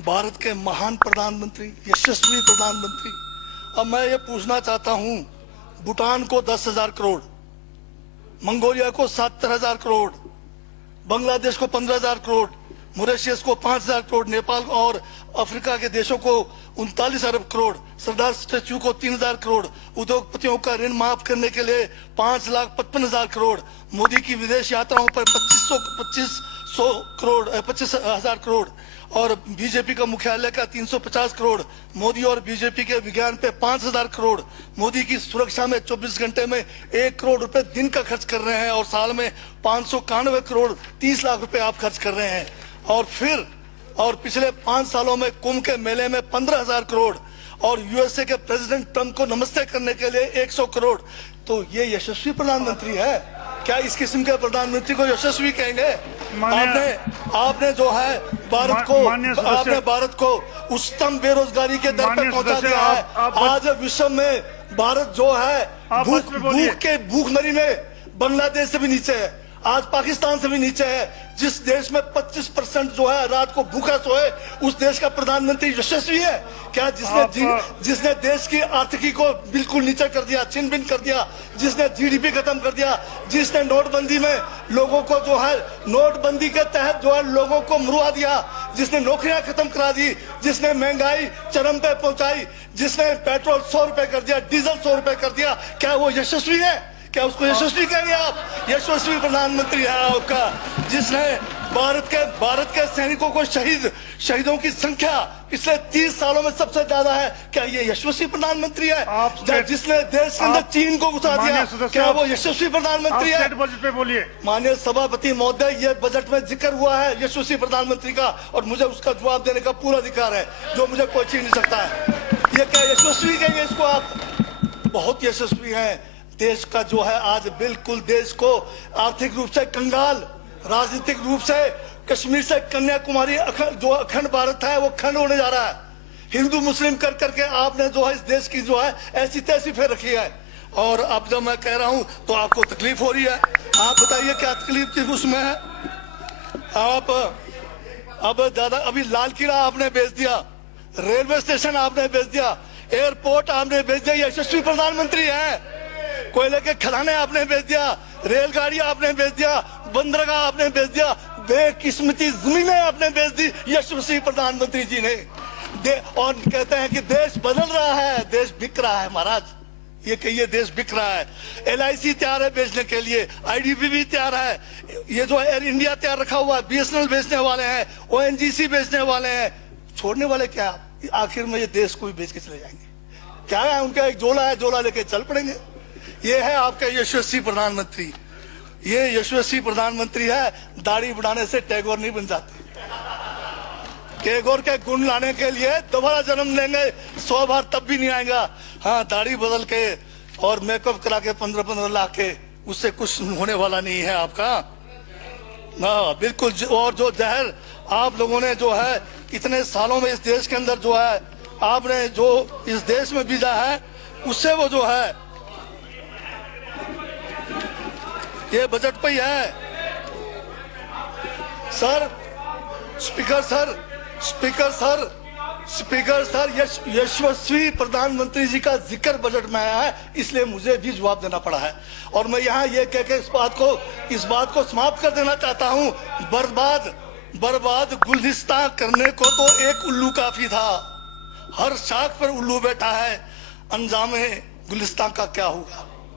भारत के महान प्रधानमंत्री, यशस्वी प्रधानमंत्री। अब मैं ये पूछना चाहता हूं, भूटान को 10,000 करोड़, मंगोलिया को 70,000 करोड़, बांग्लादेश को 15,000 करोड़, मॉरिशस को 5,000 करोड़, नेपाल और अफ्रीका के देशों को 39 अरब करोड़, सरदार स्टैच्यू को 3,000 करोड़, उद्योगपतियों का ऋण माफ करने के लिए 5,55,000 करोड़, मोदी की विदेश यात्राओं पर 25,000 करोड़ और बीजेपी का मुख्यालय का 350 करोड़, मोदी और बीजेपी के विज्ञान पे 5,000 करोड़, मोदी की सुरक्षा में 24 घंटे में 1 करोड़ रुपए दिन का खर्च कर रहे हैं और साल में 591 करोड़ 30 लाख रुपए आप खर्च कर रहे हैं। और पिछले 5 सालों में कुंभ के मेले में 15,000 करोड़ और यूएसए के प्रेसिडेंट ट्रंप को नमस्ते करने के लिए 100 करोड़। तो ये यशस्वी प्रधानमंत्री है क्या? इस किस्म के प्रधानमंत्री को यशस्वी कहेंगे? आपने जो है भारत को उच्चतम बेरोजगारी के दर पर पहुंचा दिया है। आज विश्व में भारत जो है भूखमरी में बांग्लादेश से भी नीचे है, आज पाकिस्तान से भी नीचे है। जिस देश में 25% जो है रात को भूखा सोए, उस देश का प्रधानमंत्री यशस्वी है क्या? जिसने देश की आर्थिकी को बिल्कुल नीचे कर दिया, छिन भिन कर दिया, जिसने जीडीपी खत्म कर दिया, जिसने नोटबंदी में लोगों को जो है नोटबंदी के तहत जो है लोगों को मरवा दिया, जिसने नौकरियां खत्म करा दी, जिसने महंगाई चरम पे पहुंचाई, जिसने पेट्रोल 100 रुपए कर दिया, डीजल 100 रुपए कर दिया, क्या वो यशस्वी है? क्या उसको यशस्वी कहेंगे आप? यशस्वी प्रधानमंत्री है आपका, जिसने भारत के सैनिकों को शहीदों की संख्या पिछले 30 सालों में सबसे ज्यादा है। क्या ये यशस्वी प्रधानमंत्री है? जिसने देश के अंदर चीन को घुसा दिया, क्या वो यशस्वी प्रधानमंत्री है? बजट पे बोलिए। माननीय सभापति महोदय, ये बजट में जिक्र हुआ है यशस्वी प्रधानमंत्री का और मुझे उसका जवाब देने का पूरा अधिकार है, जो मुझे कोई छीन नहीं सकता है। ये क्या यशस्वी कहेंगे इसको आप? बहुत यशस्वी है। देश का जो है आज बिल्कुल देश को आर्थिक रूप से कंगाल, राजनीतिक रूप से कश्मीर से कन्याकुमारी जो अखंड भारत है वो खंड होने जा रहा है। हिंदू मुस्लिम कर करके आपने जो है इस देश की जो है ऐसी तैसी फेर रखी है। और अब जब मैं कह रहा हूं तो आपको तकलीफ हो रही है। आप बताइए क्या तकलीफ थी उसमें है? आप अब ज्यादा अभी लाल किला आपने बेच दिया, रेलवे स्टेशन आपने बेच दिया, एयरपोर्ट आपने बेच दिया। यशस्वी प्रधानमंत्री है। कोयले के खदाने आपने बेच दिया, रेलगाड़ी आपने बेच दिया, बंदरगाह आपने बेच दिया, बेकिस्मती जमीनें आपने बेच दी यशस्वी प्रधानमंत्री जी ने। और कहते हैं कि देश बदल रहा है, देश बिक रहा है। महाराज ये कहिए देश बिक रहा है। LIC तैयार है बेचने के लिए, IDB भी तैयार है, ये जो एयर इंडिया तैयार रखा हुआ है, BSNL बेचने वाले हैं, ONGC बेचने वाले हैं। छोड़ने वाले क्या? आखिर में ये देश को भी बेच के चले जाएंगे। क्या है उनका? एक झोला है, झोला लेके चल पड़ेंगे। ये है आपका यशस्वी प्रधानमंत्री। ये यशस्वी प्रधानमंत्री है। दाढ़ी बढ़ाने से टैगोर नहीं बन जाते। टैगोर के गुण लाने के लिए दोबारा जन्म लेंगे 100 बार, तब भी नहीं आएगा। हाँ, दाढ़ी बदल के और मेकअप करा के 15-15 लाख के, उससे कुछ होने वाला नहीं है आपका। हाँ बिल्कुल। और जो जहर आप लोगों ने जो है इतने सालों में इस देश के अंदर जो है आपने जो इस देश में बीजा है, उससे वो जो है ये बजट पे ही है। स्पीकर सर, यशस्वी प्रधानमंत्री जी का जिक्र बजट में आया है, इसलिए मुझे भी जवाब देना पड़ा है। और मैं यहाँ ये कह के इस बात को समाप्त कर देना चाहता हूँ। बर्बाद गुलदस्ता करने को तो एक उल्लू काफी था, हर शाख पर उल्लू बैठा है, अंजामे गुलिस्तान का क्या होगा?